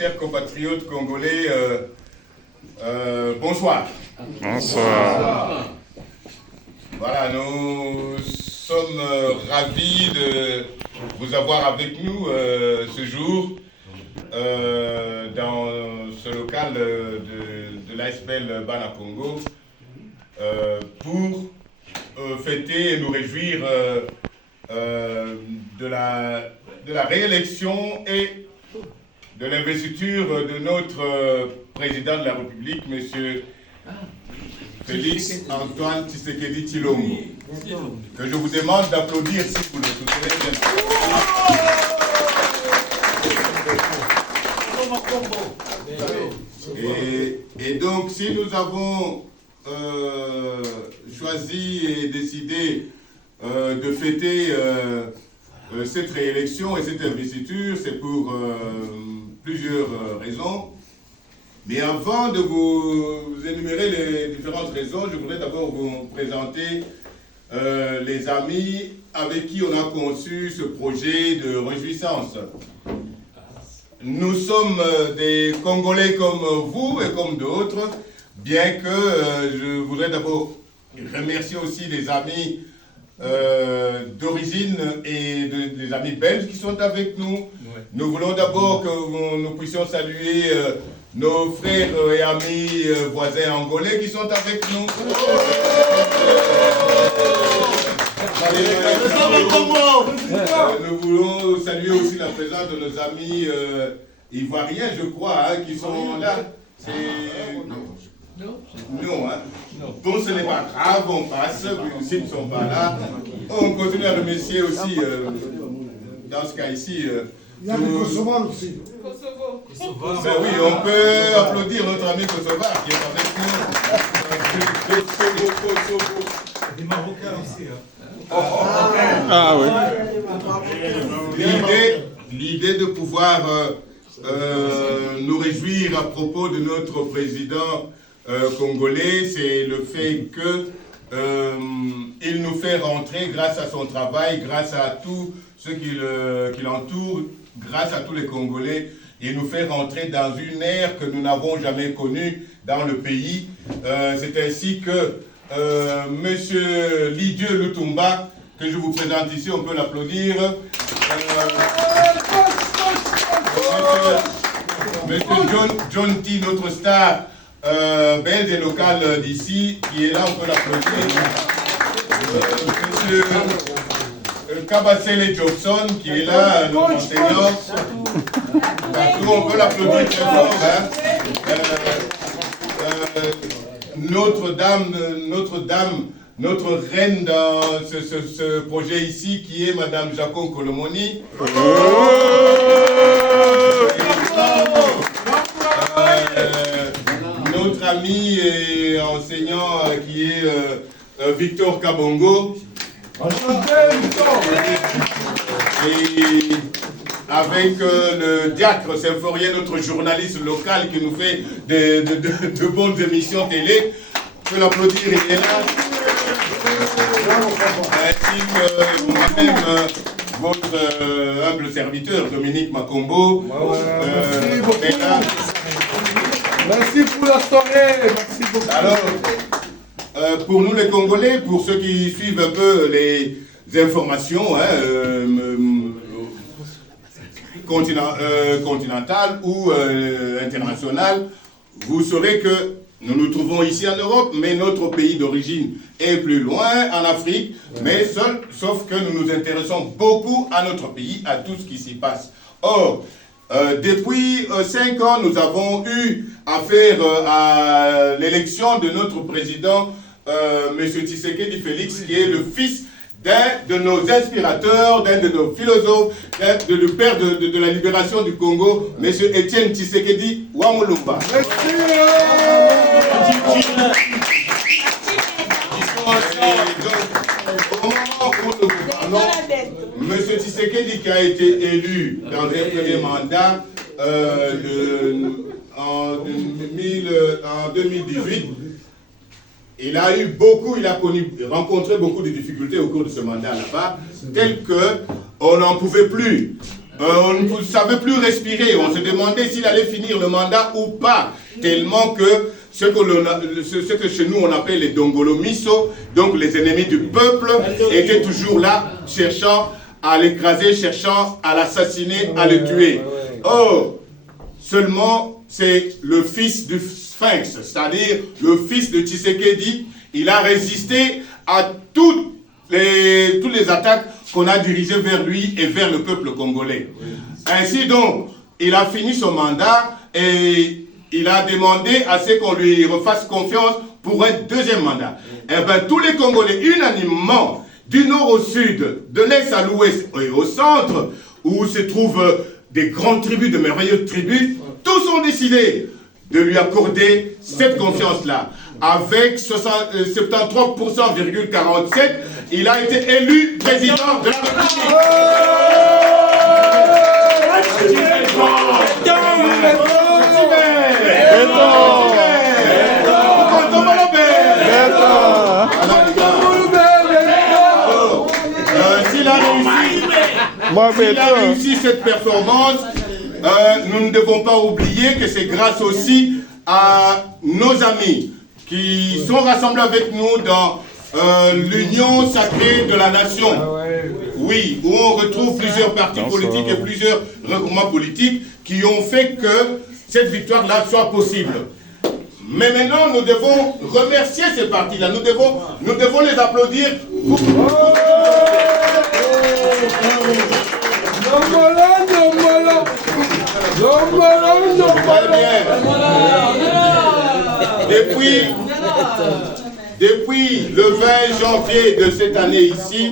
chers compatriotes congolais, bonsoir. Bonsoir. Voilà, nous sommes ravis de vous avoir avec nous ce jour dans ce local de l'ASBL Bana Congo pour fêter et nous réjouir de la réélection et de l'investiture de notre président de la République, M. Félix Antoine Tshisekedi Tshilombo, que je vous demande d'applaudir si vous le soutenez bien. Et donc, si nous avons choisi et décidé de fêter cette réélection et cette investiture, c'est pour plusieurs raisons. Mais avant de vous énumérer les différentes raisons, je voudrais d'abord vous présenter les amis avec qui on a conçu ce projet de réjouissance. Nous sommes des Congolais comme vous et comme d'autres, bien que je voudrais d'abord remercier aussi les amis d'origine et des amis belges qui sont avec nous. Ouais. Nous voulons d'abord que nous puissions saluer nos frères et amis voisins angolais qui sont avec nous. Nous voulons saluer aussi la présence de nos amis ivoiriens, je crois, hein, qui sont là. Non, hein. Bon, ce n'est pas grave, on passe, s'ils ne sont pas là. On continue à remercier aussi, dans ce cas ici, il y a des Kosovars aussi. Ben oui, on peut applaudir notre ami Kosovar qui est avec nous. Kosovo. Des Marocains aussi. Ah oui. L'idée de pouvoir nous réjouir à propos de notre président congolais, c'est le fait que il nous fait rentrer grâce à son travail, grâce à tous ceux qui l'entourent, grâce à tous les Congolais, il nous fait rentrer dans une ère que nous n'avons jamais connue dans le pays. C'est ainsi que Monsieur Lidieu Lutumba, que je vous présente ici, on peut l'applaudir. Monsieur John T, notre star belge et local d'ici, qui est là, on peut l'applaudir. Monsieur Kabasele Jobson, qui est là, notre enseignant. On peut l'applaudir très fort. Notre reine dans ce projet ici, qui est Madame Jacon Kolomoni. Notre ami et enseignant qui est Victor Kabongo. Et avec le diacre symphorien, notre journaliste local qui nous fait de bonnes émissions télé. Je peux l'applaudir, il est là. Ainsi que moi-même, votre humble serviteur, Dominique Makombo. Merci beaucoup. Merci pour la soirée. Merci beaucoup. Alors, pour nous les Congolais, pour ceux qui suivent un peu les informations continentales ou internationales, vous saurez que nous nous trouvons ici en Europe, mais notre pays d'origine est plus loin, en Afrique, mais sauf que nous nous intéressons beaucoup à notre pays, à tout ce qui s'y passe. Or, depuis 5 ans, nous avons eu affaire à l'élection de notre président, M. Tshisekedi Félix, qui est le fils d'un de nos inspirateurs, d'un de nos philosophes, du père de la libération du Congo, M. Étienne Tshisekedi Wamulumba. Au moment où nous parlons, M. Tshisekedi qui a été élu dans un premier mandat en 2018, il a rencontré beaucoup de difficultés au cours de ce mandat là-bas, telles qu'on n'en pouvait plus on ne savait plus respirer. On se demandait s'il allait finir le mandat ou pas. Tellement que ce que chez nous on appelle les Dongolomiso, donc les ennemis du peuple, étaient toujours là, cherchant à l'écraser, cherchant à l'assassiner, à le tuer. Or, seulement, c'est le fils du Sphinx, c'est-à-dire le fils de Tshisekedi. Il a résisté à toutes les attaques qu'on a dirigées vers lui et vers le peuple congolais. Ainsi donc, il a fini son mandat et il a demandé à ce qu'on lui refasse confiance pour un deuxième mandat. Et bien, tous les Congolais, unanimement, du nord au sud, de l'est à l'ouest et au centre, où se trouvent des grandes tribus, de merveilleuses tribus, tous ont décidé de lui accorder cette confiance-là. Avec 73,47%, il a été élu président de la République. S'il a réussi cette performance, nous ne devons pas oublier que c'est grâce aussi à nos amis qui sont rassemblés avec nous dans l'union sacrée de la nation. Oui, où on retrouve plusieurs partis politiques et plusieurs regroupements politiques qui ont fait que cette victoire-là soit possible. Mais maintenant, nous devons remercier ces partis-là. Nous devons les applaudir. Depuis le 20 janvier de cette année ici,